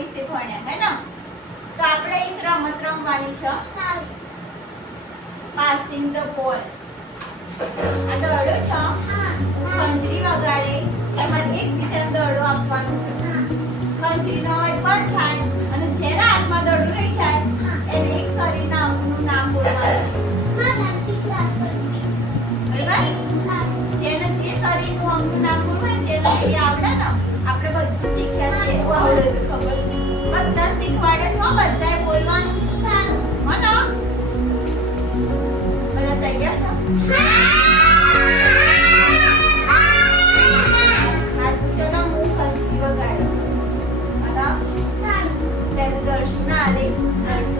વિશે ભણ્યા હે ને? તો આપણે એક રમત રમવાની છે, પાસિંગ ધ બોલ. આ દડો છે, ખંજરી વગાડે, તમારે એકબીજાને દડો આપવાનો છે. ખંજરી નો અવાજ બંધ થાય અને જેના હાથમાં દડો રહી જાય એને એક શરીરના અંગનું નામ બોલવાનું. બરાબર? જેને જે શરીરનું અંગનું નામ બોલવું હોય જેને જે આવડે ને, આપણે બધું શીખ્યા છે, એવું આવડે છે, ખબર છે? બધા શીખવાડે છો, બધાએ બોલવાનું છે. મને બધા તૈયાર છો? હાથ ઊંચો હું ખંજરી વગાડો. દર્શના આલે,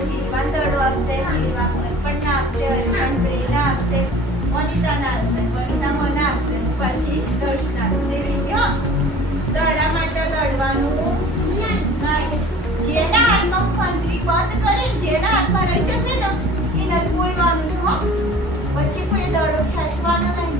હીરવાન દડો આપશે, હીરવાન અર્પણના આપશે, અર્પણ પ્રેરણા આપશે, વનિતાના આપશે, વનિતા મને આપશે, પછી દર્શના આપશે. દડા માટે દડવાનું નહીં. જેના હાથમાં ખંજરી બંધ કરી જેના હાથમાં રહી જશે ને એને જ બોલવાનું છે. વચ્ચે કોઈ દડો ખેંચવાનો નહીં.